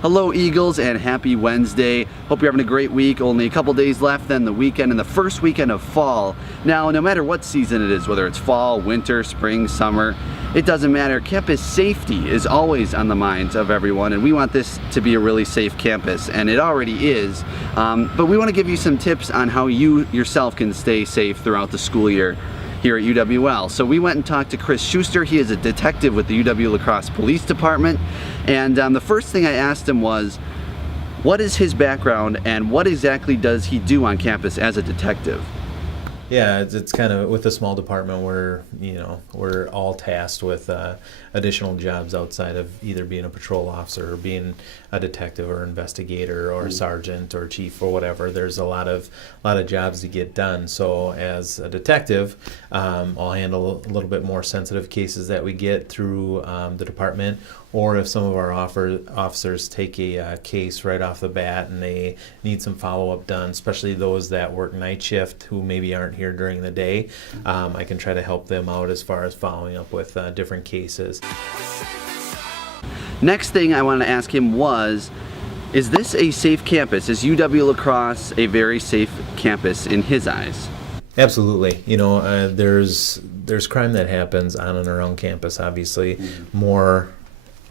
Hello Eagles, and happy Wednesday. Hope you're having a great week. Only a couple days left, then the weekend and the first weekend of fall. Now, no matter what season it is, whether it's fall, winter, spring, summer, it doesn't matter. Campus safety is always on the minds of everyone, and we want this to be a really safe campus, and it already is. But we want to give you some tips on how you yourself can stay safe throughout the school year here at UWL. So we went and talked to Chris Schuster. He is a detective with the UW-La Crosse Police Department. And the first thing I asked him was, what is his background and what exactly does he do on campus as a detective? Yeah, it's kind of, with a small department, we're all tasked with additional jobs outside of either being a patrol officer or being a detective or investigator or sergeant or chief or whatever. There's a lot of jobs to get done. So as a detective, I'll handle a little bit more sensitive cases that we get through the department, or if some of our officers take a case right off the bat and they need some follow-up done, especially those that work night shift who maybe aren't here during the day, I can try to help them out as far as following up with different cases. Next thing I wanted to ask him was, is this a safe campus? Is UW-La Crosse a very safe campus in his eyes? Absolutely. There's crime that happens on and around campus, obviously, more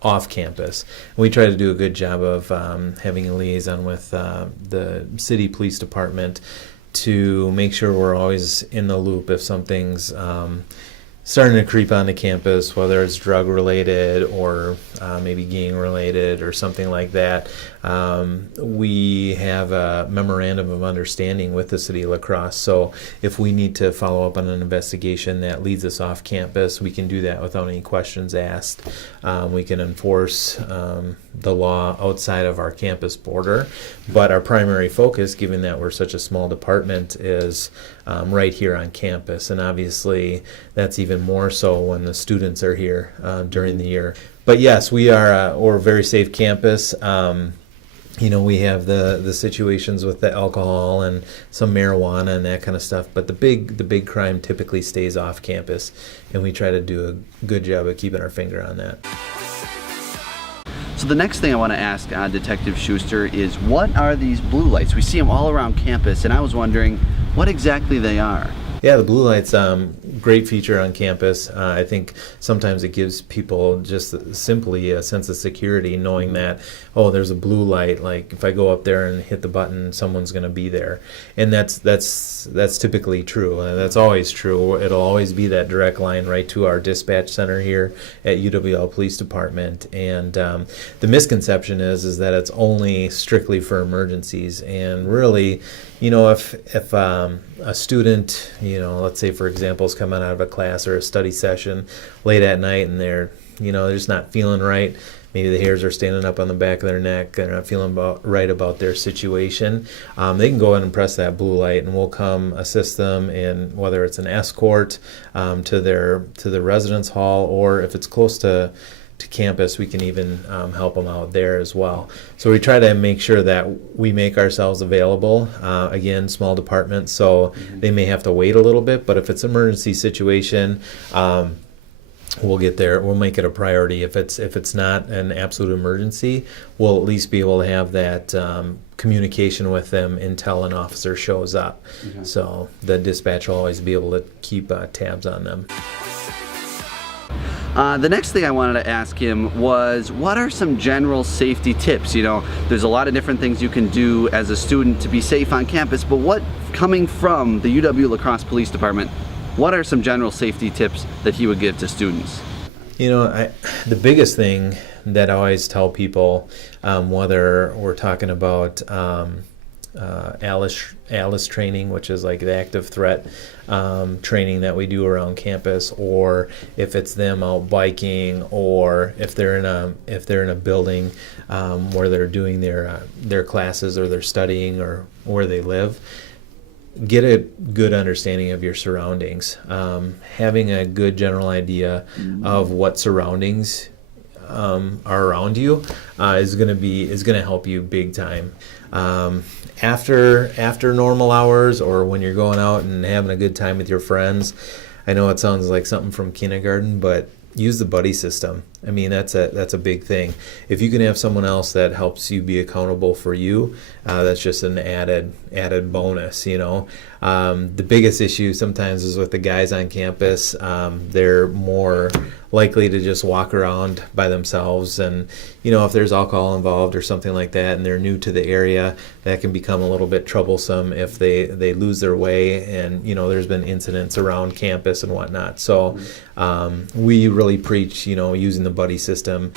off campus. We try to do a good job of having a liaison with the city police department to make sure we're always in the loop if something's starting to creep onto campus, whether it's drug related or maybe gang related or something like that. We have a memorandum of understanding with the city of La Crosse, so if we need to follow up on an investigation that leads us off campus, we can do that without any questions asked. We can enforce the law outside of our campus border, but our primary focus, given that we're such a small department, is right here on campus, and obviously that's even more so when the students are here during the year. But yes, we're a very safe campus. We have the situations with the alcohol and some marijuana and that kind of stuff, but the big crime typically stays off campus, and we try to do a good job of keeping our finger on that. So the next thing I want to ask Detective Schuster is, what are these blue lights? We see them all around campus, and I was wondering what exactly they are. Yeah, the blue lights, great feature on campus. I think sometimes it gives people just simply a sense of security, knowing that, oh, there's a blue light. Like if I go up there and hit the button, someone's going to be there, and that's typically true. That's always true. It'll always be that direct line right to our dispatch center here at UWL Police Department. And the misconception is that it's only strictly for emergencies, and really, if a student, let's say for example, is coming out of a class or a study session late at night and they're just not feeling right. Maybe the hairs are standing up on the back of their neck. They're not feeling right about their situation. They can go ahead and press that blue light, and we'll come assist them in whether it's an escort to the residence hall, or if it's close to campus, we can even help them out there as well. So we try to make sure that we make ourselves available. Again, small department, so they may have to wait a little bit, but if it's an emergency situation, we'll get there. We'll make it a priority. If it's not an absolute emergency, we'll at least be able to have that communication with them until an officer shows up. Okay. So the dispatch will always be able to keep tabs on them. The next thing I wanted to ask him was, what are some general safety tips? There's a lot of different things you can do as a student to be safe on campus, but coming from the UW-La Crosse Police Department, what are some general safety tips that he would give to students? The biggest thing that I always tell people, whether we're talking about ALICE training, which is like the active threat training that we do around campus, or if it's them out biking, or if they're in a building where they're doing their classes or they're studying or where they live, get a good understanding of your surroundings. Having a good general idea of what surroundings are around you is going to help you big time. After normal hours, or when you're going out and having a good time with your friends, I know it sounds like something from kindergarten, but use the buddy system. I mean, that's a big thing. If you can have someone else that helps you be accountable for you, that's just an added bonus, you know. The biggest issue sometimes is with the guys on campus. They're more likely to just walk around by themselves, and you know, if there's alcohol involved or something like that and they're new to the area, that can become a little bit troublesome if they lose their way. And you know, there's been incidents around campus and whatnot. So we really preach, you know, using the buddy system.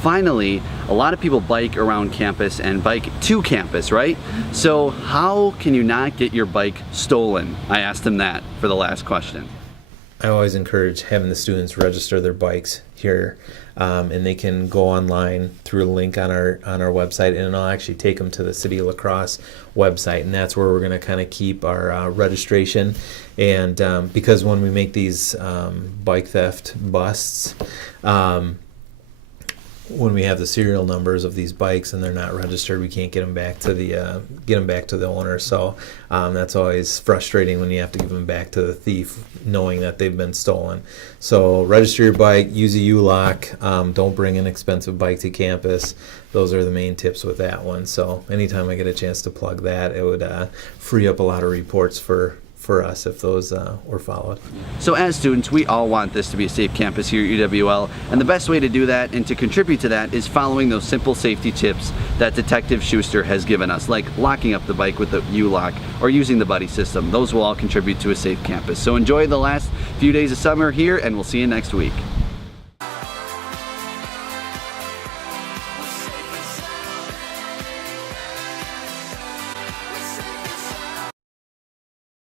Finally, a lot of people bike around campus and bike to campus, right? So how can you not get your bike stolen? I asked them that for the last question. I always encourage having the students register their bikes here, and they can go online through a link on our website, and it'll actually take them to the City of La Crosse website, and that's where we're going to kind of keep our registration. And because when we make these bike theft busts, when we have the serial numbers of these bikes and they're not registered, we can't get them back to the owner. So that's always frustrating when you have to give them back to the thief, knowing that they've been stolen. So register your bike, use a U-lock. Don't bring an expensive bike to campus. Those are the main tips with that one. So anytime I get a chance to plug that, it would free up a lot of reports for us if those were followed. So as students, we all want this to be a safe campus here at UWL, and the best way to do that and to contribute to that is following those simple safety tips that Detective Schuster has given us, like locking up the bike with the U-lock or using the buddy system. Those will all contribute to a safe campus. So enjoy the last few days of summer here, and we'll see you next week.